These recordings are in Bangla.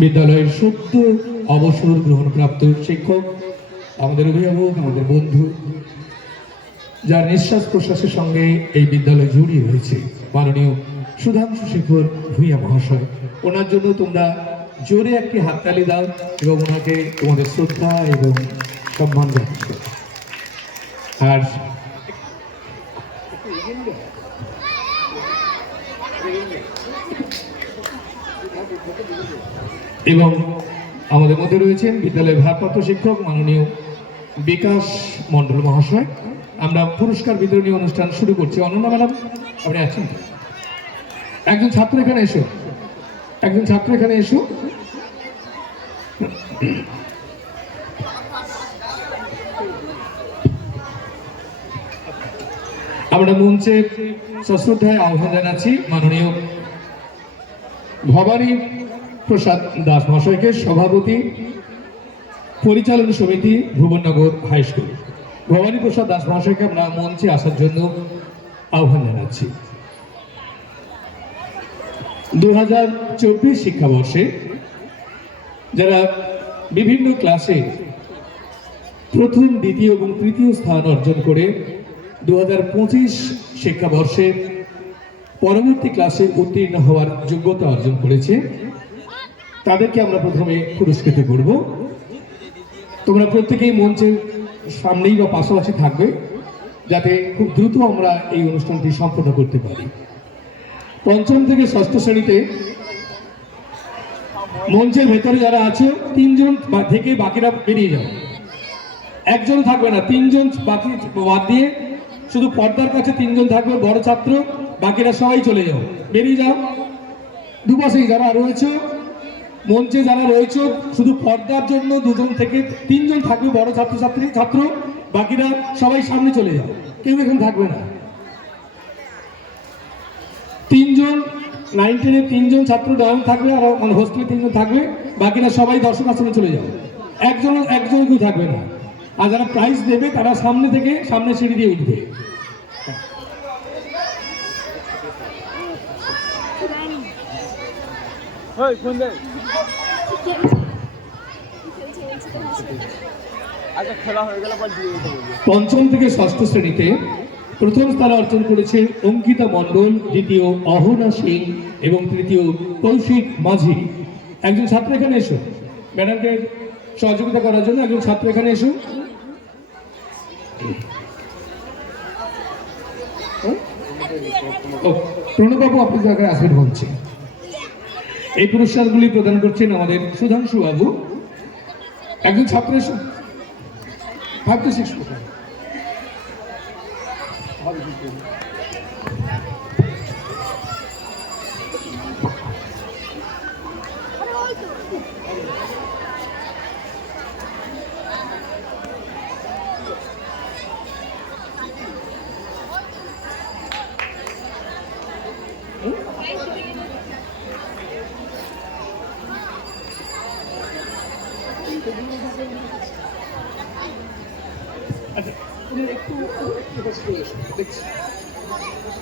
বিদ্যালয়ের সদ্য অবসর গ্রহণপ্রাপ্ত শিক্ষক, আমাদের অভিভাবক, আমাদের বন্ধু, যার নিঃশ্বাস প্রশ্বাসের সঙ্গে এই বিদ্যালয় জড়িয়ে রয়েছে, মাননীয় সুধাংশু শেখর ভূঁইয়া মহাশয়। ওনার জন্য তোমরা জোরে একটি হাততালি দাও এবং ওনাকে তোমাদের শ্রদ্ধা এবং সম্মান জানাচ্ছ। আর এবং আমাদের মধ্যে রয়েছেন বিদ্যালয়ের ভারপ্রাপ্ত শিক্ষক মাননীয় বিকাশ মণ্ডল মহাশয়। আমরা পুরস্কার বিতরণী অনুষ্ঠান শুরু করছি। অনন্যা ম্যাডাম, আপনি আছেন? একজন ছাত্র এখানে এসো, একজন ছাত্র এখানে এসো। আমরা মঞ্চে সশ্রদ্ধায় আহ্বান জানাচ্ছি মাননীয় ভবানী প্রসাদ দাস মহাশয়কে, সভাপতি পরিচালনা সমিতি ভুবননগর হাই স্কুল। ভবানী প্রসাদ দাস মহাশয়কে আমরা মঞ্চে আসার জন্য আহ্বান জানাচ্ছি। 2024 শিক্ষাবর্ষে যারা বিভিন্ন ক্লাসে প্রথম, দ্বিতীয় এবং তৃতীয় স্থান অর্জন করে 2025 শিক্ষাবর্ষে পরবর্তী ক্লাসে উত্তীর্ণ হওয়ার যোগ্যতা অর্জন করেছে, তাদেরকে আমরা প্রথমে পুরস্কৃত করব। তোমরা প্রত্যেকেই মঞ্চের সামনেই বা পাশাপাশি থাকবে, যাতে খুব দ্রুত আমরা এই অনুষ্ঠানটি সম্পন্ন করতে পারি। পঞ্চম থেকে ষষ্ঠ শ্রেণীতে মঞ্চের ভেতরে যারা আছে 3 জন থেকে বাকিরা বেরিয়ে যাবে। একজন থাকবে না, 3 জন বাকি বাদ দিয়ে শুধু পর্দার কাছে 3 জন থাকবে, বড় ছাত্র, বাকিরা সবাই চলে যাও, বেরিয়ে যাও। দুপাশেই যারা রয়েছে, মঞ্চে যারা রয়েছে, শুধু পর্দার জন্য 2 জন থেকে 3 জন থাকবে, বড় ছাত্রছাত্রী, ছাত্র, বাকিরা সবাই সামনে চলে যাও, কেউ এখানে থাকবে না। 3 জন 9, 10 3 জন ছাত্র ডাউন থাকবে, আর মানে হোস্টেলে 3 জন থাকবে, বাকিরা সবাই দর্শক আসনে চলে যাও, একজন কেউ থাকবে না। আর যারা প্রাইজ দেবে তারা সামনে থেকে সামনে সিঁড়ি দিয়ে উঠবে। পঞ্চম থেকে ষষ্ঠ শ্রেণীতে প্রথম স্থান অর্জন করেছে অঙ্কিতা মণ্ডল, দ্বিতীয় অহনা সিং এবং তৃতীয় কৌশিক মাঝি। একজন ছাত্র এখানে এসো, ম্যাডামকে সহযোগিতা করার জন্য একজন ছাত্র এখানে এসো। প্রণববাবু, আপনি জায়গায় আসবেন বলছি। এই পুরস্কারগুলি প্রদান করছেন আমাদের সুধাংশু বাবু। একজন ছাত্র এসো, 5 to 6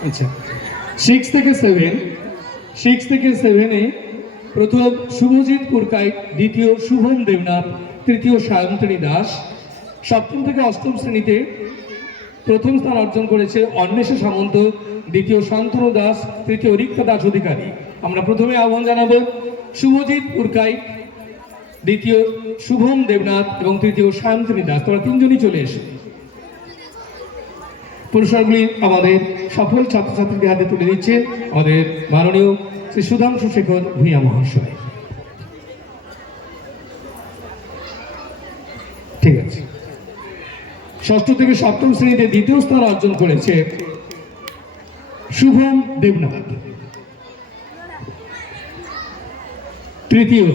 আচ্ছা, 6 থেকে 7-এ প্রথম শুভজিৎ পুরকাইত, দ্বিতীয় শুভম দেবনাথ, তৃতীয় সায়ন্তনী দাস। সপ্তম থেকে অষ্টম শ্রেণীতে প্রথম স্থান অর্জন করেছে অন্বেষা সামন্ত, দ্বিতীয় শান্তনু দাস, তৃতীয় রিক্তা দাস অধিকারী। আমরা প্রথমে আহ্বান জানাবো শুভজিৎ পুরকাইত, দ্বিতীয় শুভম দেবনাথ এবং তৃতীয় সায়ন্তনী দাস। তোমরা 3 জনই চলে এসো। পুরস্কারগুলি আমাদের সফল ছাত্রছাত্রীদের হাতে তুলে দিচ্ছে আমাদের মাননীয় শ্রী সুধাংশু শেখর ভূঁইয়া মহাশয়। ঠিক আছে। ষষ্ঠ থেকে সপ্তম শ্রেণীতে দ্বিতীয় স্থান অর্জন করেছে শুভম দেবনাথ, তৃতীয়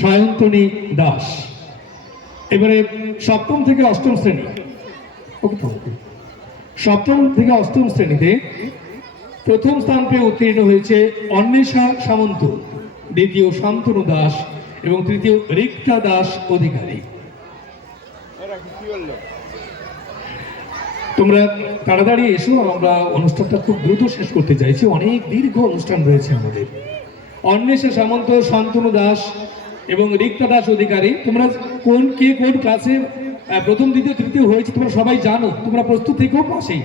সায়ন্তনী দাস। এবারে সপ্তম থেকে অষ্টম শ্রেণীতে প্রথম স্থান পেয়ে উত্তীর্ণ হয়েছে অন্বেষা সামন্ত, দ্বিতীয় শান্তনু দাস এবং তৃতীয় রিক্তা দাস অধিকারী। তোমরা তাড়াতাড়ি এসো, আমরা অনুষ্ঠানটা খুব দ্রুত শেষ করতে চাইছি, অনেক দীর্ঘ অনুষ্ঠান রয়েছে আমাদের। অন্বেষা সামন্ত, শান্তনু দাস এবং রিক্তা দাস অধিকারী। তোমরা কোন ক্লাসে প্রথম দ্বিতীয় তৃতীয় হয়েছে তোমরা সবাই জানো। তোমরা প্রস্তুত থেকেও পাশেই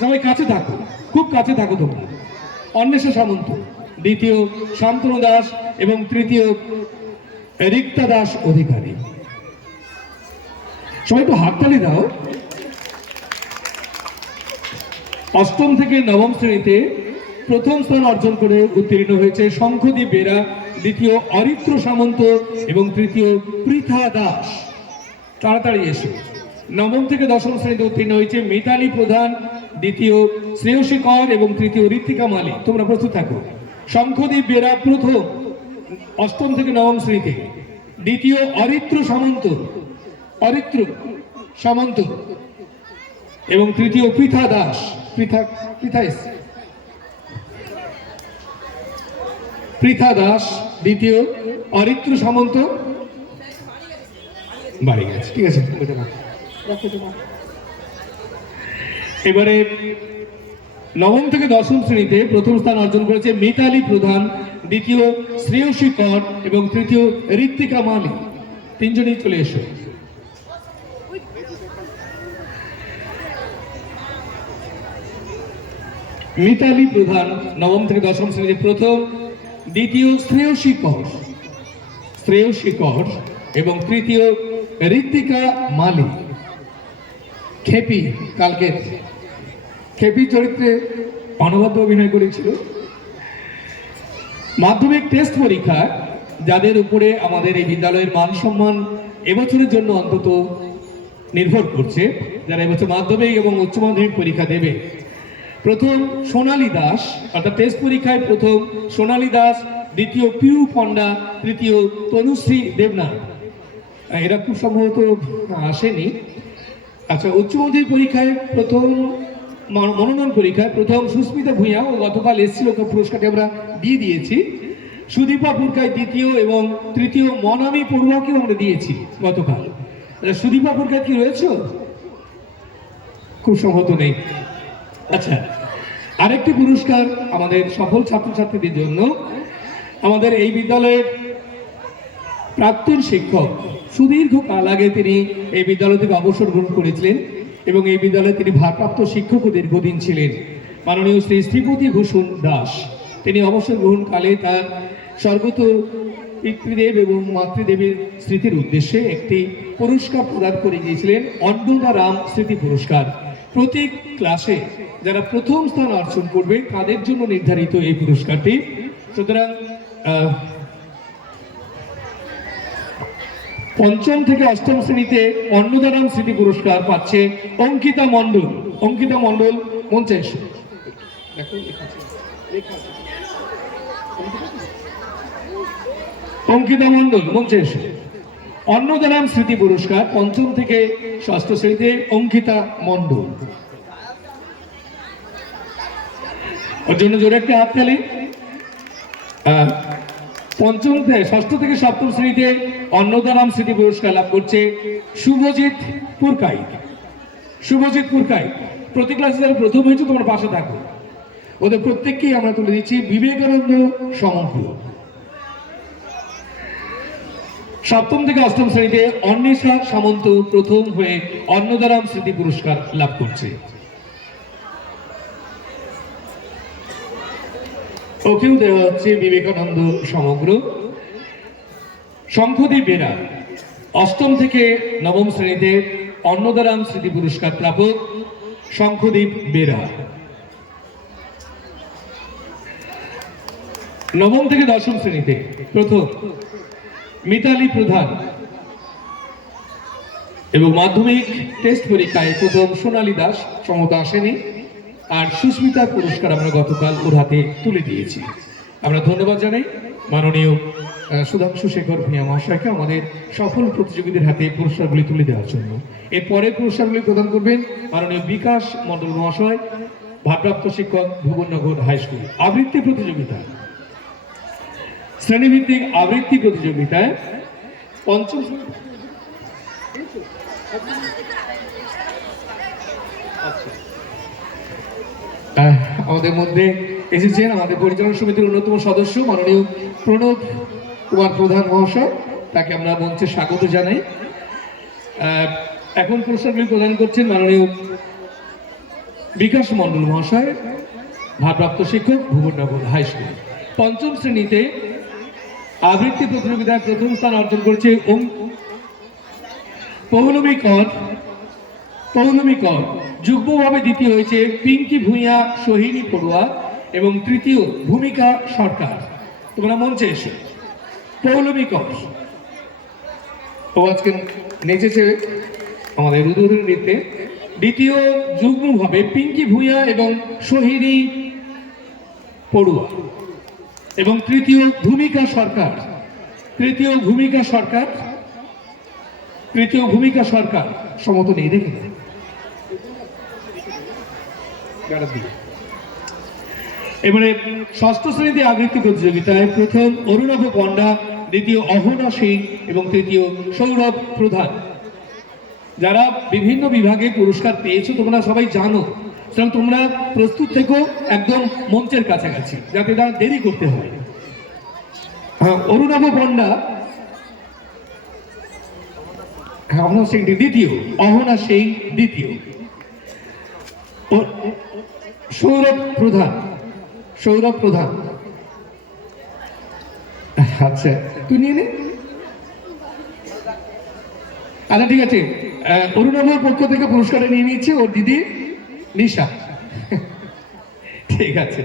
সবাই কাছে থাকো, খুব কাছে থাকো তোমরা। অন্বেষা সামন্ত দ্বিতীয়, শান্তনু দাস এবং তৃতীয় রিক্তা দাস অধিকারী। সবাই একটু হাততালি দাও। অষ্টম থেকে নবম শ্রেণীতে প্রথম স্থান অর্জন করে উত্তীর্ণ হয়েছে শঙ্খদীপ বেরা, দ্বিতীয় অরিত্র সামন্ত এবং তৃতীয় পৃথা দাস। তাড়াতাড়ি এসো। নবম থেকে দশম শ্রেণীতে উত্তীর্ণ হয়েছে মিতালি প্রধান, দ্বিতীয় শ্রেয়সী কর এবং তৃতীয় ঋত্বিকা মালি। তোমরা প্রস্তুত থাকো। শঙ্খদীপ বেরা প্রথম অষ্টম থেকে নবম শ্রেণীতে, দ্বিতীয় অরিত্র সামন্ত এবং তৃতীয় পৃথা দাস। পৃথা দাস দ্বিতীয়, অরিত্র সামন্ত বাড়ি গেছে। ঠিক আছে, এবারে নবম থেকে দশম শ্রেণীতে প্রথম স্থান অর্জন করেছে মিতালি প্রধান, দ্বিতীয় শ্রেয়সী কর এবং তৃতীয় ঋত্বিকা মালি। তিনজনেই চলে এসো। মিতালি প্রধান নবম থেকে দশম শ্রেণীতে প্রথম, দ্বিতীয় শ্রেয়সী কর এবং তৃতীয় ঋত্বিকা মালি। খেপি চরিত্রে অনবদ্য অভিনয় করেছিল। মাধ্যমিক টেস্ট পরীক্ষা যাদের উপরে আমাদের এই বিদ্যালয়ের মান সম্মান এবছরের জন্য অন্তত নির্ভর করছে, যারা এবছর মাধ্যমিক এবং উচ্চ মাধ্যমিক পরীক্ষা দেবে, প্রথম সোনালী দাস, অর্থাৎ টেস্ট পরীক্ষায় প্রথম সোনালী দাস, দ্বিতীয় পিউ পণ্ডা, তৃতীয় তনুশ্রী দেবনাথ। এরা খুব সম্ভবত আসেনি। আচ্ছা, উচ্চ মাধ্যমিক পরীক্ষায় প্রথম মনোনয়ন পরীক্ষায় প্রথম সুস্মিতা ভূঁইয়া, ও গতকাল এসেছিল, পুরস্কারটি আমরা দিয়ে দিয়েছি। সুদীপা পুরকায় দ্বিতীয় এবং তৃতীয় মনামি পড়ুয়াকেও আমরা দিয়েছি গতকাল। সুদীপা পুরকায় কি রয়েছে? খুব সম্ভবত নেই। আচ্ছা, আরেকটি পুরস্কার আমাদের সফল ছাত্রছাত্রীদের জন্য। আমাদের এই বিদ্যালয়ের প্রাক্তন শিক্ষক, সুদীর্ঘ কাল আগে তিনি এই বিদ্যালয় থেকে অবসর গ্রহণ করেছিলেন এবং এই বিদ্যালয়ে তিনি ভারপ্রাপ্ত শিক্ষকও দীর্ঘদিন ছিলেন, মাননীয় শ্রী শ্রীপতি ভূষণ দাস। তিনি অবসর গ্রহণকালে তার স্বর্গত পিতৃদেব এবং মাতৃদেবীর স্মৃতির উদ্দেশ্যে একটি পুরস্কার প্রদান করে গিয়েছিলেন, অন্নদারাম স্মৃতি পুরস্কার। প্রতি ক্লাসে যারা প্রথম স্থান অর্জন করবে তাদের জন্য নির্ধারিত এই পুরস্কারটি। সুতরাং পঞ্চম থেকে অষ্টম শ্রেণীতে অন্নদারাম স্মৃতি পুরস্কার পাচ্ছে অঙ্কিতা মণ্ডল। অঙ্কিতা মণ্ডল মঞ্চে এসো। অঙ্কিতা মণ্ডল মঞ্চে এসো। অন্নদারাম স্মৃতি পুরস্কার পঞ্চম থেকে ষষ্ঠ শ্রেণীতে অঙ্কিতা মণ্ডল। ওর জন্য জোরে একটা হাততালি। ষষ্ঠ থেকে সপ্তম শ্রেণীতে অন্নদারাম স্মৃতি পুরস্কার লাভ করছে শুভজিৎ পুরকাই। প্রতি ক্লাসে যারা প্রথম হয়েছে তোমার পাশে থাকো। ওদের প্রত্যেককেই আমরা তুলে দিচ্ছি বিবেকানন্দ সমগ্র। সপ্তম থেকে অষ্টম শ্রেণীতে অন্বেষা সামন্ত প্রথম হয়ে অন্নদারাম স্মৃতি পুরস্কার লাভ করছে। ওকেও দেওয়া হচ্ছে বিবেকানন্দ সমগ্র। শঙ্খদীপ বেরা অষ্টম থেকে নবম শ্রেণীতে অন্নদারাম স্মৃতি পুরস্কার প্রাপক শঙ্খদীপ বেরা। নবম থেকে দশম শ্রেণীতে প্রথম মিতালি প্রধান এবং মাধ্যমিক টেস্ট পরীক্ষায় প্রথম সোনালী দাস, সম্ভবত আসেনি। আর সুস্মিতার পুরস্কার আমরা গতকাল ওর হাতে তুলে দিয়েছি। আমরা ধন্যবাদ জানাই মাননীয় সুধাংশু শেখর ভূঁইয়া মহাশয়কে আমাদের সফল প্রতিযোগীদের হাতে পুরস্কারগুলি তুলে দেওয়ার জন্য। এরপরে পুরস্কারগুলি প্রদান করবেন মাননীয় বিকাশ মণ্ডল মহাশয়, ভারপ্রাপ্ত শিক্ষক, ভুবননগর হাই স্কুল। আবৃত্তি প্রতিযোগিতা, শ্রেণীভিত্তিক আবৃত্তি প্রতিযোগিতায় পঞ্চম আমাদের মধ্যে এসেছেন আমাদের পরিচালনা সমিতির অন্যতম সদস্য মাননীয় প্রণব কুমার প্রধান মহাশয়, তাকে আমরা মঞ্চে স্বাগত জানাই। এখন পুরস্কারগুলি প্রদান করছেন মাননীয় বিকাশ মণ্ডল মহাশয়, ভারপ্রাপ্ত শিক্ষক, ভুবননগর হাই স্কুল। পঞ্চম শ্রেণীতে আবৃত্তি প্রতিযোগিতায় প্রথম স্থান অর্জন করেছে পৌলমী কর। যুগ্মভাবে দ্বিতীয় হয়েছে পিঙ্কি ভূঁইয়া, সোহিনী পড়ুয়া এবং তৃতীয় ভূমিকা সরকার। তোমরা মঞ্চে এসো। পৌলমী কর ও আজকে নেচেছে আমাদের উদ্বোধনী নৃত্যে। দ্বিতীয় যুগ্মভাবে পিঙ্কি ভূঁইয়া এবং সোহিনী পড়ুয়া এবং তৃতীয় ভূমিকা সরকার সমত নেই দেখে। এবারে ষষ্ঠ শ্রেণীতে আবৃত্তি প্রতিযোগিতায় প্রথম অরুণাভ পণ্ডা, দ্বিতীয় অহনা সিং এবং তৃতীয় সৌরভ প্রধান। যারা বিভিন্ন বিভাগে পুরস্কার পেয়েছো তোমরা সবাই জানো, সুতরাং তোমরা প্রস্তুত থেকো একদম মঞ্চের কাছাকাছি, যাতে তারা দেরি করতে হয়। অরুণাভ পণ্ডা অহনা সিং দ্বিতীয়, সৌরভ প্রধান। আচ্ছা তুই নিয়ে নে। আচ্ছা ঠিক আছে, অরুণাভর পক্ষ থেকে পুরস্কারটা নিয়ে নিচ্ছে ওর দিদি নিশা। ঠিক আছে।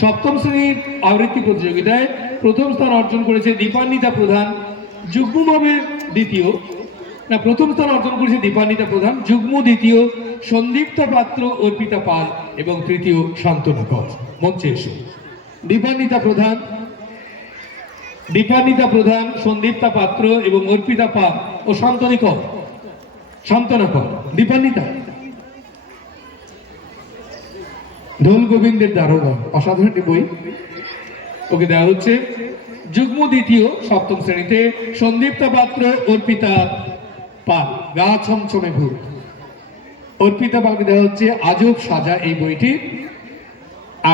সপ্তম শ্রেণীর আবৃত্তি প্রতিযোগিতায় প্রথম স্থান অর্জন করেছে দীপান্বিতা প্রধান, যুগ্মভাবে দ্বিতীয়। প্রথম স্থান অর্জন করেছে দীপান্বিতা প্রধান, যুগ্ম দ্বিতীয় সন্দীপ্তা পাত্র, অর্পিতা পাল এবং তৃতীয় শান্তনা কর। মঞ্চে এসে দীপান্বিতা প্রধান, সন্দীপ্তা পাত্র এবং অর্পিতা পাল ও শান্তনা কর। দীপান্বিতা ঢোল গোবিন্দের দারোগা, অসাধারণ বই, ওকে দেওয়া হচ্ছে। যুগ্ম দ্বিতীয় সপ্তম শ্রেণীতে সন্দীপ্তা পাত্র, অর্পিতা পাল, গা ছমছমে ভুল। অর্পিতা পালকে দেওয়া হচ্ছে আজব সাজা এই বইটি।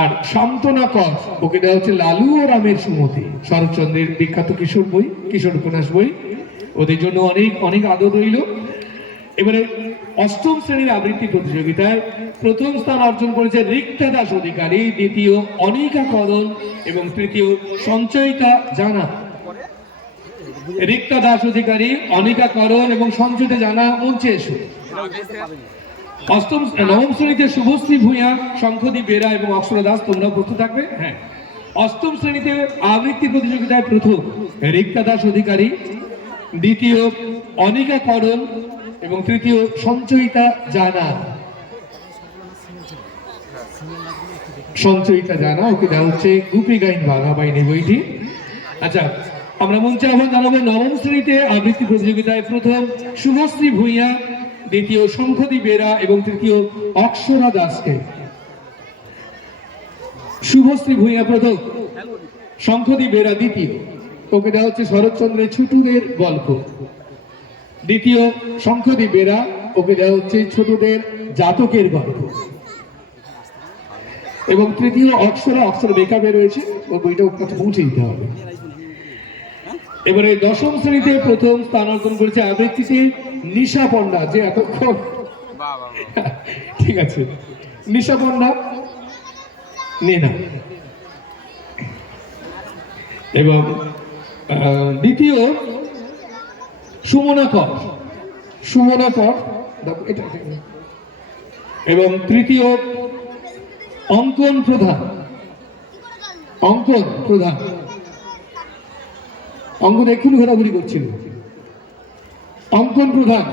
আর শান্তনা কর ওকে দেওয়া হচ্ছে লালু ও রামের সুমতি, শরৎচন্দ্রের বিখ্যাত কিশোর উপন্যাস বই। ওদের জন্য অনেক অনেক আদর রইল। এবারে অষ্টম শ্রেণীর আবৃত্তি প্রতিযোগিতায় প্রথম স্থান অর্জন করেছে রিক্তা দাস অধিকারী, দ্বিতীয় অনিকা করণ এবং তৃতীয় সঞ্চয়িতা জানা। রিক্তা দাস অধিকারী, অনিকা করণ এবং সঞ্চয়িতা জানা মঞ্চে এসো। নবম শ্রেণীতে শুভশ্রী ভূঁইয়া, শঙ্খদীপ বেরা এবং অক্ষরা দাস, তোমরা প্রস্তুত থাকবে। হ্যাঁ, অষ্টম শ্রেণীতে আবৃত্তি প্রতিযোগিতায় প্রথম রিক্তা দাস অধিকারী, দ্বিতীয় অনিকা করণ এবং তৃতীয় সঞ্চয়িতা জানা। ওকে দেওয়া হচ্ছে গুপি গাইন বাঘা বাইনি বইটি। আচ্ছা, আমরা মঞ্চে আহ্বান জানাবো নবম শ্রেণীতে আবৃত্তি প্রতিযোগিতায় প্রথম শুভশ্রী ভূঁইয়া, দ্বিতীয় শঙ্খদীপ বেরা এবং তৃতীয় অক্ষরা দাসকে। শুভশ্রী ভূঁইয়া প্রথম, শঙ্খদীপ বেরা দ্বিতীয়। ওকে দেওয়া হচ্ছে শরৎচন্দ্রের ছোটদের গল্প। দ্বিতীয় শঙ্খদীপ বেরা, ওকে দেওয়া হচ্ছে ছোটদের জাতকের গল্প। এবং তৃতীয় অক্ষরা বেকার রয়েছে, ওই বইটা ওর কাছে পৌঁছে দিতে হবে। এবারে দশম শ্রেণীতে প্রথম স্থান অর্জন করেছে আবৃত্তিতে নিশা পণ্ডা, যে এতক্ষণ ঠিক আছে নিশা পণ্ডা নিয়ে না। এবং দ্বিতীয় সুমনা কর এবং তৃতীয় অঙ্কন প্রধান। অঙ্কন এক্ষুনি ঘোরাঘুরি করছিল। অঙ্কন প্রধান।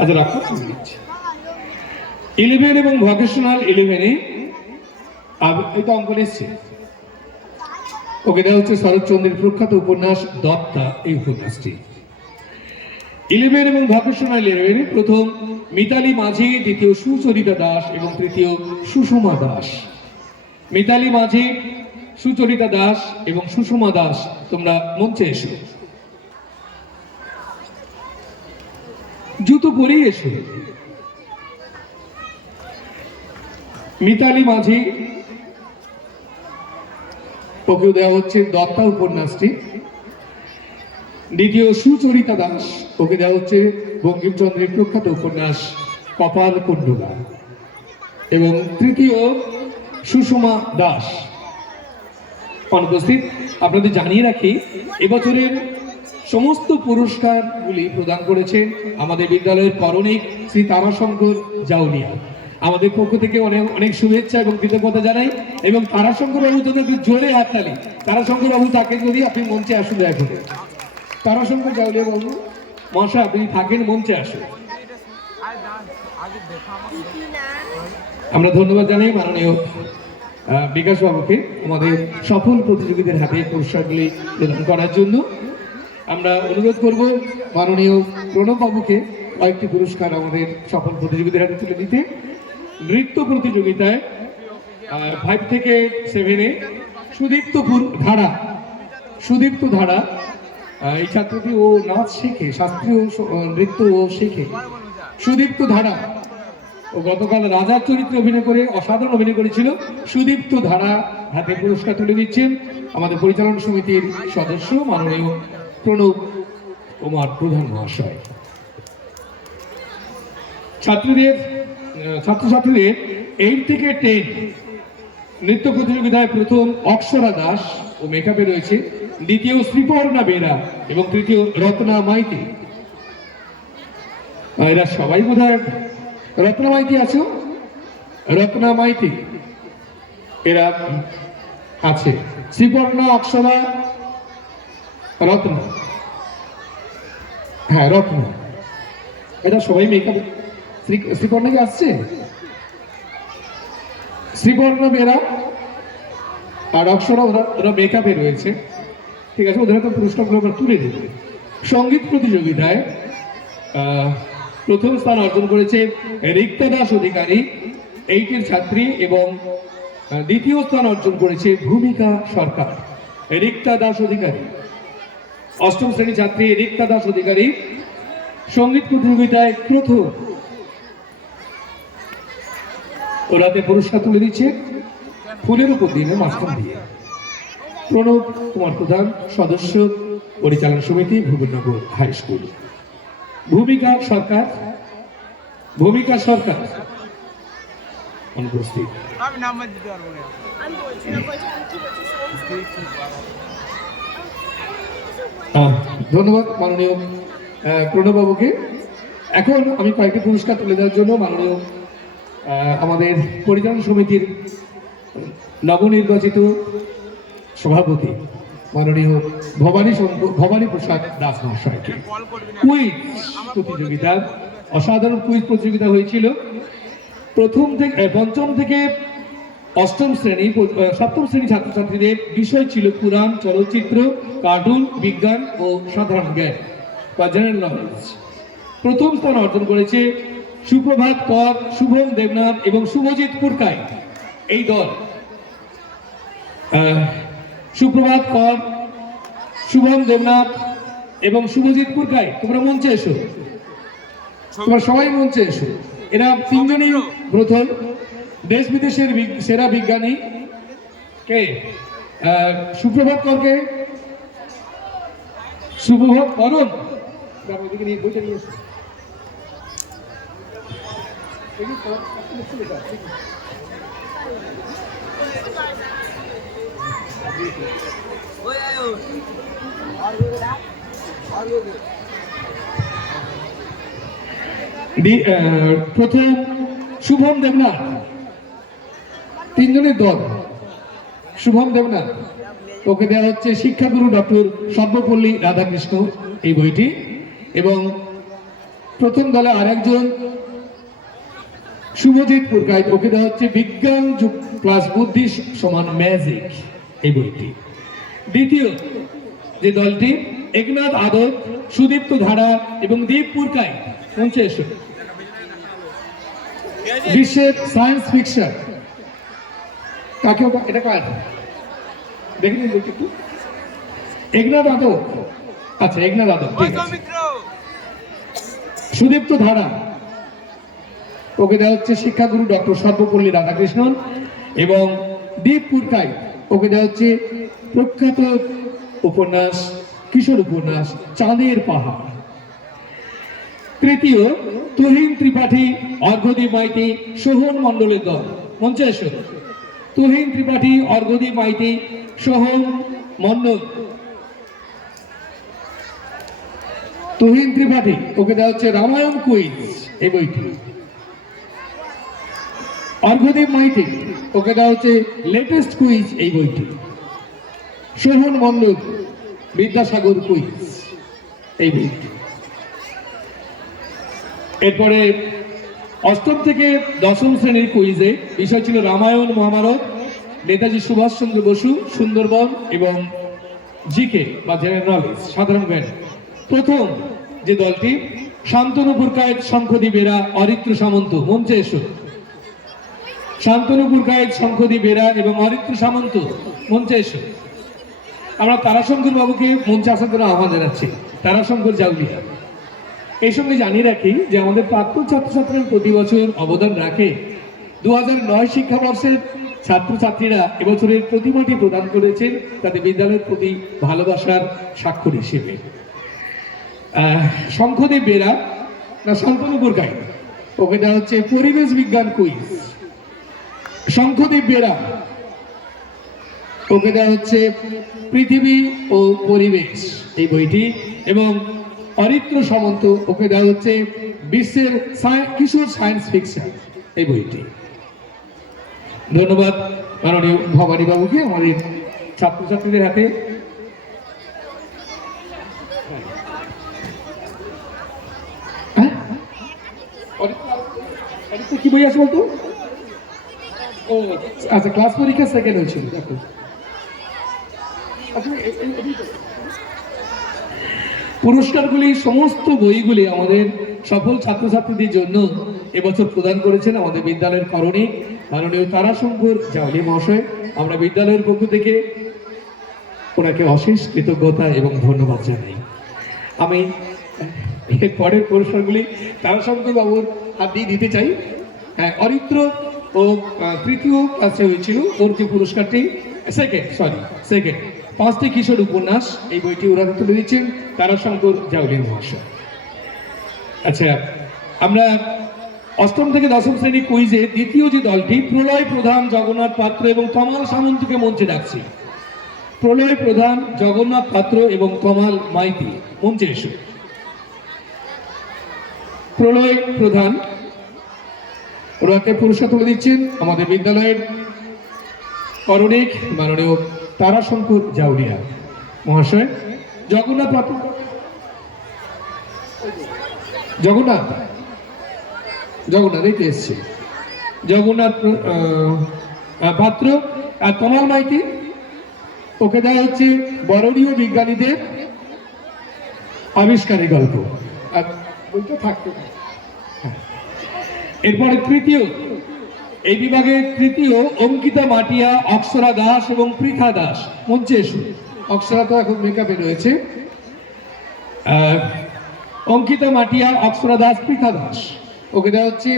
আচ্ছা রাখো। 11 এবং ভকেশনাল 11-এ এটা অঙ্কন এসছে, ওকে দেওয়া হচ্ছে শরৎচন্দ্রের প্রখ্যাত উপন্যাস দত্তা, এই উপন্যাসটি। 11 এবং ভকেশনাল 11-এ প্রথম মিতালি মাঝি, দ্বিতীয় সুচরিতা দাস এবং তৃতীয় সুষমা দাস। মিতালি মাঝি, সুচরিতা দাস এবং সুষমা দাস, তোমরা মঞ্চে এসো। জুতো পরেই এসো। মিতালি মাঝি, ওকেও দেওয়া হচ্ছে দত্তা উপন্যাসটি। দ্বিতীয় সুচরিতা দাস, ওকে দেওয়া হচ্ছে বঙ্কিমচন্দ্রের প্রখ্যাত উপন্যাস কপাল কুণ্ডলা। এবং তৃতীয় সুষমা দাস অনুপস্থিত। আপনাদের জানিয়ে রাখি, এবছরের সমস্ত পুরস্কারগুলি প্রদান করেছেন আমাদের বিদ্যালয়ের করণিক শ্রী তারাশঙ্কর জাউলিয়া। আমাদের পক্ষ থেকে অনেক অনেক শুভেচ্ছা এবং কৃতজ্ঞতা জানাই। এবং তারাশঙ্কর বাবু জন্য একটু জোরে হাততালি। তারাশঙ্কর বাবু, তাকে যদি আপনি মঞ্চে আসুন দয়া করে। তারাশঙ্কর জাউলিয়া বাবু মশা, আপনি থাকেন, মঞ্চে আসুন। আমরা ধন্যবাদ জানাই মাননীয় বিকাশ বাবুকে আমাদের সফল প্রতিযোগীদের হাতে পুরস্কারগুলি প্রদান করার জন্য। আমরা অনুরোধ করব মাননীয় প্রণব বাবুকে কয়েকটি পুরস্কার আমাদের সফল প্রতিযোগীদের হাতে তুলে দিতে। নৃত্য প্রতিযোগিতায় 5 থেকে 7-এ সুদীপ্ত ধারা, এই ছাত্রটি ও নাচ শেখে, শাস্ত্রীয় নৃত্য ও শেখে। সুদীপ্ত ধারা ও গতকাল রাজার চরিত্রে অভিনয় করে অসাধারণ অভিনয় করেছিল। সুদীপ্ত ধারা হাতে পুরস্কার তুলে দিচ্ছেন আমাদের পরিচালনা সমিতির সদস্য মাননীয় প্রণব কুমার প্রধান মহাশয়। ছাত্রছাত্রীদের 8 থেকে 10 নৃত্য প্রতিযোগিতায় প্রথম অক্ষরা দাস ও মেকআপে রয়েছে, দ্বিতীয় শ্রীপর্ণা বেরা এবং তৃতীয় রত্না মাইতি। এরা সবাই বোধহয় রত্না মাইতি আছো, রত্না মাইতি এরা আছে। শ্রীপর্ণা, অক্ষরা, রত্না, হ্যাঁ রত্না, এরা সবাই মেকআপ। শ্রীপর্ণা কি আসছে? শ্রীপর্ণা বেরা আর অক্ষরা, ওরা মেকআপে রয়েছে। ঠিক আছে, ওদের তো পুরস্কারগুলো আমরা তুলে দেব। সঙ্গীত প্রতিযোগিতায় প্রথম স্থান অর্জন করেছে রিক্তা দাস অধিকারী, 8-এর ছাত্রী, এবং দ্বিতীয় স্থান অর্জন করেছে ভূমিকা সরকার। রিক্তা দাস অধিকারী, 8ম শ্রেণী ছাত্রী রিক্তা দাস অধিকারী সঙ্গীত প্রতিযোগিতায় প্রথম। ওরাতে পুরস্কার তুলে দিচ্ছে ফুলের উপর দিনে মাঝখান দিয়ে। প্রণব কুমার প্রধান, সদস্য পরিচালনা সমিতি, ভুবননগর হাই স্কুল। ভূমিকা সরকার অনুপস্থিত। ধন্যবাদ মাননীয় প্রণব বাবুকে। এখন আমি কয়েকটি পুরস্কার তুলে দেওয়ার জন্য মাননীয় আমাদের পরিচালনা সমিতির নবনির্বাচিত সভাপতি মাননীয় ভবানী প্রসাদ দাস মহাশয়কে। কুইজ প্রতিযোগিতা, অসাধারণ কুইজ প্রতিযোগিতা হয়েছিল। প্রথম থেকে 5ম থেকে 8ম শ্রেণী 7ম শ্রেণী ছাত্রছাত্রীদের বিষয় ছিল পুরাণ, চলচ্চিত্র, কার্টুন, বিজ্ঞান ও সাধারণ জ্ঞান বা জেনারেল নলেজ। প্রথম স্থান অর্জন করেছে সুপ্রভাত কর, শুভম দেবনাথ এবং শুভজিৎ পুরকাই। এই দল সুপ্রভাত কর, শুভম দেবনাথ এবং শুভজিৎ পুরকাই, তোমরা মঞ্চে এসো, তোমরা সবাই মঞ্চে এসো। এরা 3জনই প্রথম। দেশ বিদেশের সেরা বিজ্ঞানী কে? সুপ্রভাত করকে, শুভভাত করণ, ওইদিকে নিয়ে বইটা নিয়ে এসো। প্রথম শুভম দেবনাথ, 3জনের দল। শুভম দেবনাথ, ওকে দেওয়া হচ্ছে শিক্ষাগুরু ডক্টর সর্বপল্লী রাধাকৃষ্ণ এই বইটি। এবং প্রথম দলে আরেকজন শুভজিৎ পুরকাইত, ওকে দেওয়া হচ্ছে বিজ্ঞান প্লাস বুদ্ধি সমান ম্যাজিক এই বইটি। দ্বিতীয় যে দলটি একনাথ আদক, সুদীপ্ত ধারা এবং দীপ পুরকাইত, মঞ্চে এসো। বিশ্বের সায়েন্স ফিকশন, কাকে এটা কার দেখে নিন একটু। একনাথ আদক, আচ্ছা একনাথ আদক, ঠিক আছে। সুদীপ্ত ধারা, ওকে দেওয়া হচ্ছে শিক্ষাগুরু ডক্টর সর্বপল্লী রাধাকৃষ্ণন। এবং দীপ পুরকাই, ওকে দেওয়া হচ্ছে প্রখ্যাত উপন্যাস, কিশোর উপন্যাস চাঁদের পাহাড়। তৃতীয় তুহিন ত্রিপাঠী, অর্ঘ্যদীপ মাইতি, সোহন মণ্ডলের দল। মঞ্চে এসো। তুহিন ত্রিপাঠী, অর্ঘ্যদীপ মাইতি, সোহন মণ্ডল। তুহিন ত্রিপাঠী, ওকে দেওয়া হচ্ছে রামায়ণ কুইজ এই বইটি। অর্ঘ্যদীপ মাইতি, ওকে দেওয়া হচ্ছে লেটেস্ট কুইজ এই বইটি। সোহন মণ্ডল, বিদ্যাসাগর কুইজ এই বইটি। এরপরে অষ্টম থেকে দশম শ্রেণীর কুইজে বিষয় ছিল রামায়ণ মহাভারত, নেতাজি সুভাষচন্দ্র বসু, সুন্দরবন এবং জিকে বা জেনারেল নলেজ, সাধারণ জ্ঞান। প্রথম যে দলটি, শান্তনু পুরকায়েত, শঙ্খদীপ বেরা, অরিত্র সামন্ত। মঞ্চে এসো। শান্তনু পুরকায়েত, শঙ্খদীপ বেরা এবং অরিত্র সামন্ত, মঞ্চে এসো। আমরা তারাশঙ্কর বাবুকে মঞ্চে আসার জন্য আহ্বান জানাচ্ছি। তারাশঙ্কর জাউলিয়া। এই সঙ্গে জানিয়ে রাখি যে আমাদের প্রাক্তন ছাত্রছাত্রীরা প্রতি বছর অবদান রাখে। 2009 শিক্ষাবর্ষের ছাত্রছাত্রীরা এবছরের প্রতিমাটি প্রদান করেছেন তাদের বিদ্যালয়ের প্রতি ভালোবাসার স্বাক্ষর হিসেবে। শঙ্খদেব বেরা না শান্তনু পুরকায়েত, ওকে দেওয়া হচ্ছে পরিবেশ বিজ্ঞান কুইজ। শঙ্খদেব বেরা, ওকে দেওয়া হচ্ছে পৃথিবী ও পরিবেশ এই বইটি। এবং অরিত্র সামন্ত, ওকে দেওয়া হচ্ছে বিশ্বের কিশোর সায়েন্স ফিকশন এই বইটি। ধন্যবাদ মাননীয় ভবানী বাবুকে আমাদের ছাত্রছাত্রীদের হাতে। কি বই আছে বলতো? ও আচ্ছা, ক্লাস পরীক্ষা সেকেন্ড হয়েছিল। দেখো পুরস্কারগুলি, সমস্ত বইগুলি আমাদের সফল ছাত্রছাত্রীদের জন্য এবছর প্রদান করেছেন আমাদের বিদ্যালয়ের করণিক মাননীয় তারাশঙ্কর জাউলি মহাশয়। আমরা বিদ্যালয়ের পক্ষ থেকে ওনাকে অশেষ কৃতজ্ঞতা এবং ধন্যবাদ জানাই। আমি এর পরের পুরস্কারগুলি তারাশঙ্কর বাবুর হাত দিয়ে দিতে চাই। হ্যাঁ, অরিত্র ও তৃতীয় ক্লাসে হয়েছিল, ওর যে পুরস্কারটি সেকেন্ড 5টি কিশোর উপন্যাস এই বইটি ওরা তুলে দিচ্ছেন তারাশঙ্কর জাউলি মহাশয়। আচ্ছা, আমরা অষ্টম থেকে দশম শ্রেণী কুইজে দ্বিতীয় যে দলটি, প্রলয় প্রধান, জগন্নাথ পাত্র এবং তমাল সামন্তকে মঞ্চে ডাকছি। প্রলয় প্রধান, জগন্নাথ পাত্র এবং তমাল মাইতি, মঞ্চে এসো। প্রলয় প্রধান, ওনাকে পুরস্কার তুলে দিচ্ছেন আমাদের বিদ্যালয়ের করণিক মাননীয় তারাশঙ্কর জাউলিয়া মহাশয়। জগন্নাথ পাত্র, জগন্নাথ এই এসছে জগন্নাথ পাত্র আর তমাল মাইতি, ওকে দেওয়া হচ্ছে বরণীয় বিজ্ঞানীদের আবিষ্কারী গল্প। আর বইটা থাকতে। এরপরে তৃতীয়, এই বিভাগে তৃতীয় অঙ্কিতা মাটিয়া, অক্ষরা দাস এবং পৃথা দাস, মঞ্চে এসো। অক্ষরা তো এখন মেকআপে রয়েছে। অঙ্কিতা মাটিয়া, অক্ষরা দাস, পৃথা দাস, ওকে দেওয়া হচ্ছে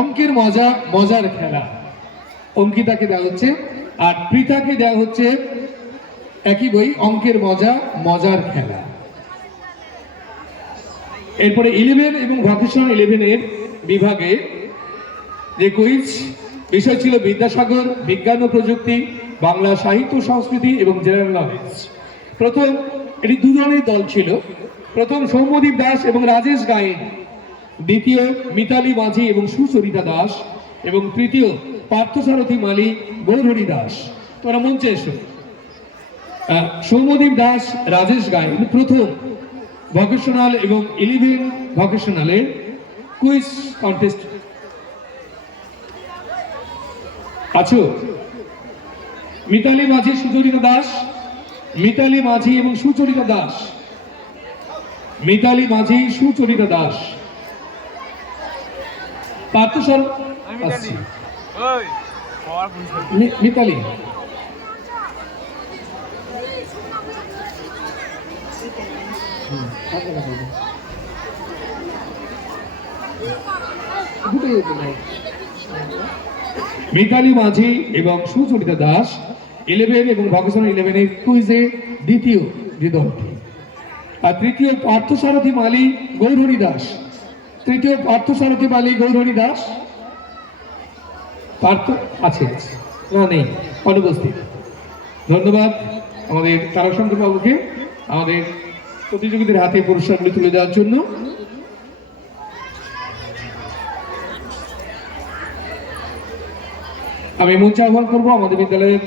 অঙ্কের মজার খেলা। অঙ্কিতাকে দেওয়া হচ্ছে, আর পৃথাকে দেওয়া হচ্ছে একই বই, অঙ্কের মজার খেলা। এরপরে 11 এবং ভকেশন 11 এর বিভাগে যে কুইজ বিষয় ছিল বিদ্যাসাগর, বিজ্ঞান ও প্রযুক্তি, বাংলা সাহিত্য সংস্কৃতি এবং জেনারেল নলেজ। প্রথম, এটি দুজনের দল ছিল। প্রথম সৌম্যদীপ দাস এবং রাজেশ গায়েন, দ্বিতীয় মিতালি মাঝি এবং সুচরিতা দাস, এবং তৃতীয় পার্থসারথী মালি, গৌরহরি দাস। তোমরা মঞ্চে এসো। সৌম্যদীপ দাস, রাজেশ গায়েন প্রথম ভকেশনাল এবং 11 ভকেশনালের কুইজ কন্টেস্ট আছো। মিতালি মাঝি, সুচরিতা দাস, মিতালি মাঝি এবং সুচরিতা দাস, মিতালি মাঝি, সুচরিতা দাস। পার্থসার আসছি, মিতালি মিতালি মাঝি এবং সুচরিতা দাস 11 এবং ভকেশনাল 11-এর কুইজে দ্বিতীয় যে দলটি, আর তৃতীয় পার্থসারথী মালি গৌরহরি দাস। তৃতীয় পার্থসারথী মালি গৌরহরি দাস পার্থ আছে না নেই, অনুপস্থিত। ধন্যবাদ আমাদের তারাশঙ্কর বাবুকে আমাদের প্রতিযোগীদের হাতে পুরস্কারগুলি তুলে দেওয়ার জন্য। আমি মঞ্চে আহ্বান করবো আমাদের বিদ্যালয়ের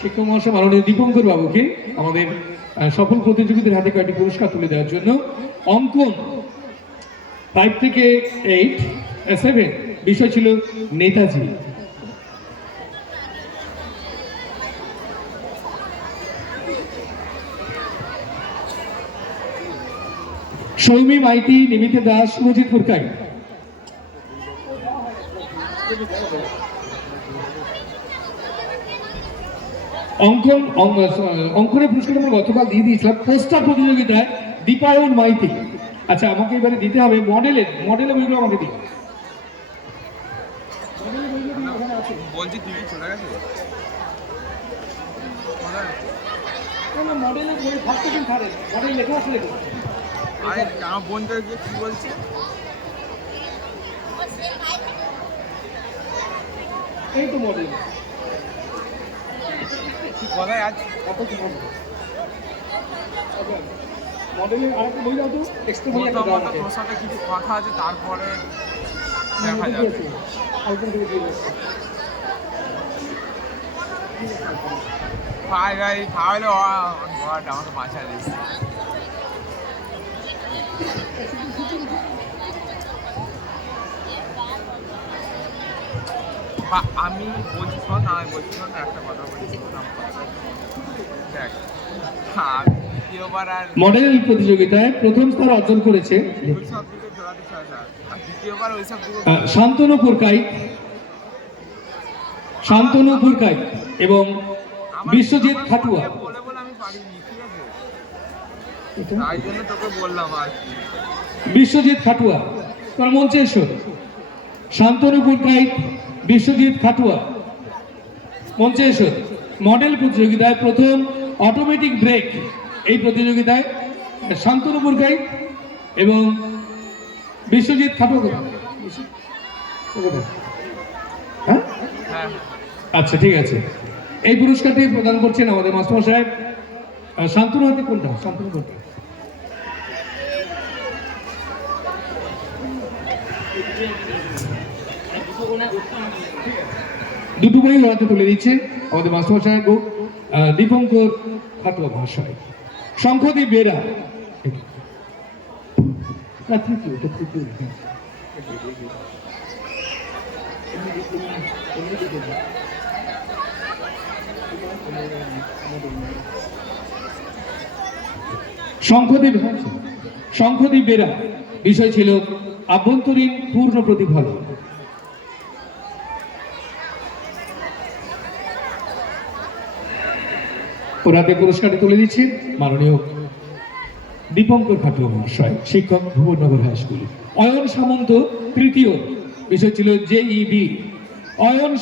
শিক্ষক মহাশয় মাননীয় দীপঙ্কর বাবুকে আমাদের সফল প্রতিযোগীদের হাতে কয়েকটি পুরস্কার তুলে দেওয়ার জন্য। অঙ্কন 5 থেকে 7 বিষয় ছিল নেতাজি। সৌমি মাইতি, নিমিতা দাস, সুরজিৎ পুরকাই। অঙ্কনের পুরস্কার আমরা গতকাল দিয়ে দিয়েছিলাম। পোস্টার প্রতিযোগিতায় দীপায়ন মাইতি। আচ্ছা, আমাকে এবারে দিতে হবে মডেলের বইগুলো আমাকে দিন। মডেলের বই ভাবতে দিন, মডেল লেখা আসলে আমার বোনটা কি বলছে, এই তো মডেল কোথায় আছে মডেলের আরেকটা বই দাও তো, এক্সট্রা বই একটা দাও। তোর সাথে কিছু কথা আছে, তারপরে দেখা যাবে। ভাই ভাই তাহলে আমাকে বাঁচা দিয়েছে। আমি বলছি শোন, আমি বলছি শোন একটা কথা বলছি, দেখ দ্বিতীয়বার আর মডেল প্রতিযোগিতায় প্রথম স্থান অর্জন করেছে ওই সব দিকে জোড়াতে চাই না, আর দ্বিতীয়বার ওই সব দিকে শান্তনু পুরকাই এবং বিশ্বজিৎ খাটুয়া। বলে বলে আমি পারিনি, ঠিক আছে, তাই জন্য তোকে বললাম আর কি। বিশ্বজিৎ খাটুয়া তোমার মঞ্চে এসো। শান্তনু পুরকাই, বিশ্বজিৎ খাটুয়া মঞ্চে এসো। মডেল প্রতিযোগিতায় প্রথম অটোমেটিক ব্রেক এই প্রতিযোগিতায় শান্তনু পুরকাই এবং বিশ্বজিৎ খাটুয়া। হ্যাঁ, আচ্ছা ঠিক আছে। এই পুরস্কারটি প্রদান করছেন আমাদের মাস্টারমশাই। শান্তনু হাতে কোনটা? শান্তনু কোনটা? দুটো বই হাতে তুলে দিচ্ছে আমাদের মাস্টারমশাই দীপঙ্কর খাটুয়া মহাশয়। শঙ্খদীপ বেরা শঙ্খদীপ বেরা বিষয় ছিল আভ্যন্তরীণ পূর্ণ প্রতিফলন। ওরাতে পুরস্কারটি তুলে দিচ্ছেন মাননীয় দীপঙ্কর খাটুয়া মহাশয়, শিক্ষক, ভুবননগর হাই স্কুল। অয়ন সামন্ত তৃতীয় বিষয় ছিল JEB। অয়ন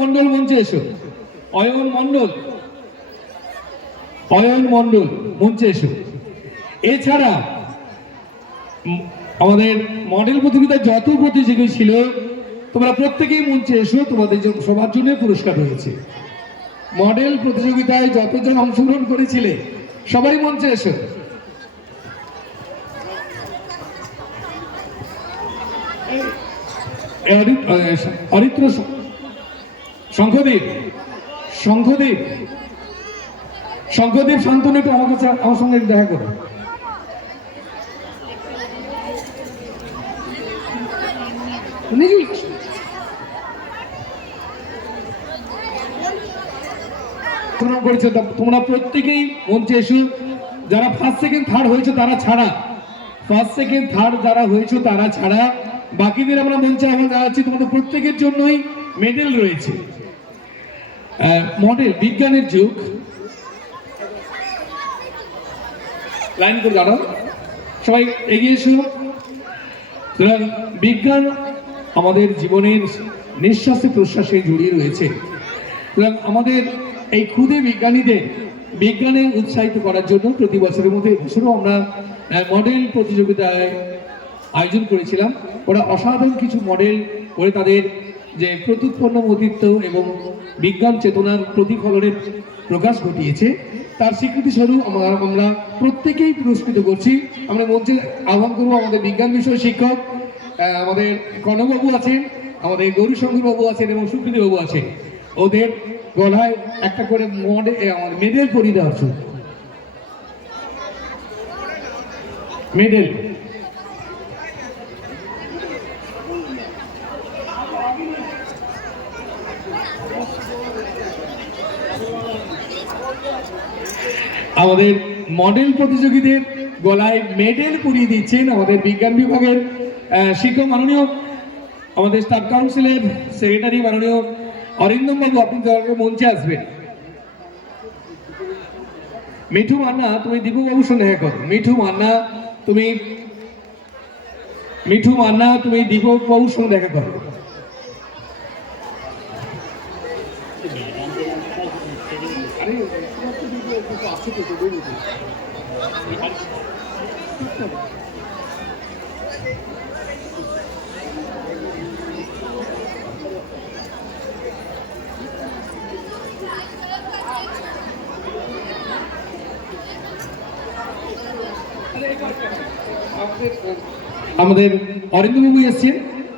মন্ডল মঞ্চে এসো। অয়ন মন্ডল মঞ্চে এসো। এছাড়া আমাদের মডেল প্রতিযোগিতায় যত প্রতিযোগী ছিল তোমরা প্রত্যেকেই মঞ্চে এসো, তোমাদের সবার জন্য পুরস্কার রয়েছে। মডেল প্রতিযোগিতায় যতজন অংশগ্রহণ করেছিলে সবাই মঞ্চে এসো। অরিত্র শঙ্খদীপ শান্তনু, একটু আমার সঙ্গে দেখা করো। তোমরা প্রত্যেকেই মঞ্চে এসো। যারা ফার্স্ট সেকেন্ড থার্ড হয়েছে তারা ছাড়া বাকিদের আমরা মঞ্চে আহ্বান জানাচ্ছি। তোমাদের প্রত্যেকের জন্যই মেডেল রয়েছে। মডেল বিজ্ঞানের যুগ, লাইন করে দাঁড়াও। সবাই এগিয়ে এসো। সুতরাং বিজ্ঞান আমাদের জীবনের নিঃশ্বাসে প্রশ্বাসে জড়িয়ে রয়েছে। সুতরাং আমাদের এই ক্ষুদে বিজ্ঞানীদের বিজ্ঞানে উৎসাহিত করার জন্য প্রতি বছরের মধ্যে এবছরও আমরা মডেল প্রতিযোগিতায় আয়োজন করেছিলাম। ওরা অসাধারণ কিছু মডেল করে তাদের যে প্রত্যুৎপন্ন মতিত্ব এবং বিজ্ঞান চেতনার প্রতিফলনের প্রকাশ ঘটিয়েছে, তার স্বীকৃতি স্বরূপ আমরা প্রত্যেকেই পুরস্কৃত করছি। আমরা মঞ্চে আহ্বান করবো আমাদের বিজ্ঞান বিষয় শিক্ষক, আমাদের কনকবাবু আছেন, আমাদের গৌরীশঙ্কর বাবু আছেন এবং সুকৃতি বাবু আছেন। ওদের গলায় একটা করে আমাদের মেডেল পরিয়ে দেওয়া হচ্ছে। মেডেল আমাদের মডেল প্রতিযোগীদের গলায় মেডেল পরিয়ে দিচ্ছেন আমাদের বিজ্ঞান বিভাগের শিক্ষক মাননীয় আমাদের স্টাফ কাউন্সিলের সেক্রেটারি মাননীয় অরিন্দম বাবু, আপনি মঞ্চে আসবেন। মিঠু মান্না, তুমি দীপু বাবুর সঙ্গে দেখা করো। মিঠু মান্না তুমি দীপক বাবুর সঙ্গে দেখা করো। আমাদের অরিন্দবাবু এসছেন,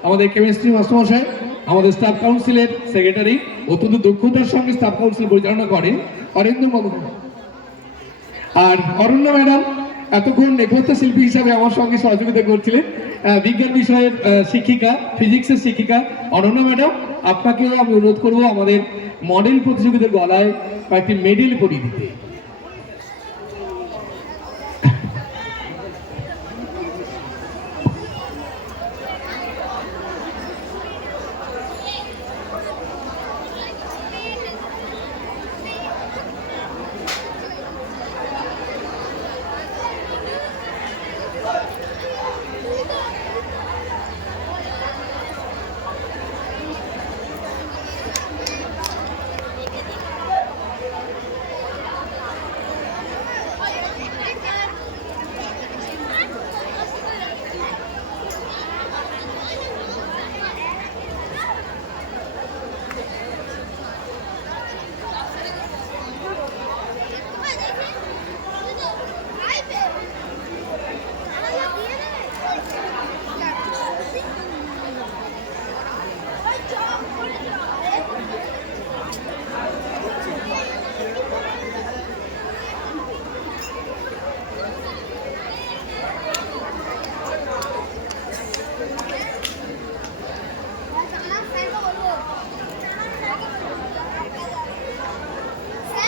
আমাদের কেমিস্ট্রি মাস্টারমশাই, আমাদের স্টাফ কাউন্সিলের সেক্রেটারি, অত্যন্ত দক্ষতার সঙ্গে স্টাফ কাউন্সিল পরিচালনা করেন অরিন্দবাবু। আর অরণ্য ম্যাডাম এতক্ষণ নেপথ্য শিল্পী হিসাবে আমার সঙ্গে সহযোগিতা করছিলেন। বিজ্ঞান বিষয়ের শিক্ষিকা, ফিজিক্সের শিক্ষিকা অরণ্য ম্যাডাম, আপনাকেও আমি অনুরোধ করবো আমাদের মডেল প্রতিযোগীদের গলায় কয়েকটি মেডেল পরিয়ে দিতে।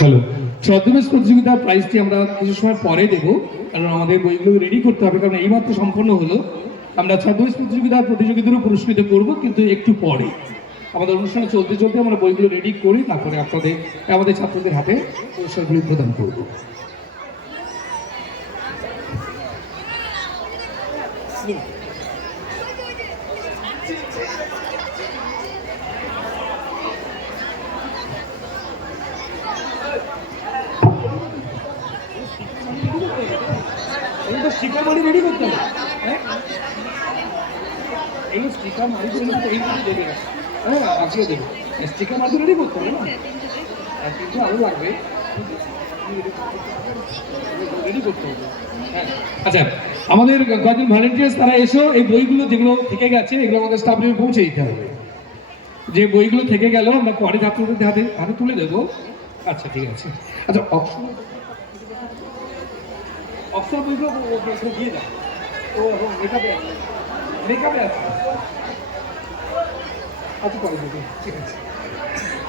হ্যালো, ছদ্মবেশ প্রতিযোগিতার প্রাইজটি আমরা কিছু সময় পরে দেবো, কারণ আমাদের বইগুলো রেডি করতে হবে, কারণ এইমাত্র সম্পন্ন হলো। আমরা ছদ্মবেশ প্রতিযোগিতারও পুরস্কৃত করব, কিন্তু একটু পরে। আমাদের অনুষ্ঠানে চলতে চলতে আমরা বইগুলো রেডি করি, তারপরে আমাদের ছাত্রদের হাতে পুরস্কারগুলি প্রদান করব। স্টিকার মারি রেডি করতে হবে, এই স্টিকার মারি দেবে, হ্যাঁ আজকে দেবে। স্টিকার মারি রেডি করতে হবে না, আর কিছু আরো লাগবে রেডি করতে হবে। হ্যাঁ আচ্ছা, আমাদের কয়েকজন ভলেন্টিয়ার্স তারা এসো, এই বইগুলো যেগুলো থেকে গেছে এগুলো আমাদের স্টাফ রুমে পৌঁছে দিতে হবে। যে বইগুলো থেকে গেল আমরা পরে ছাত্রদের হাতে তুলে দেবো। আচ্ছা ঠিক আছে। আচ্ছা অক্সফোর্ড বইগুলো দিয়ে যাও, ও এবং মেকআপে আছে। আচ্ছা পরে দেবো, ঠিক আছে।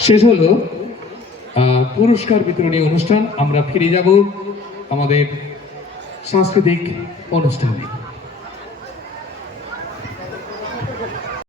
শেষ হলো পুরস্কার বিতরণী অনুষ্ঠান। আমরা ফিরে যাব আমাদের সাংস্কৃতিক অনুষ্ঠানে।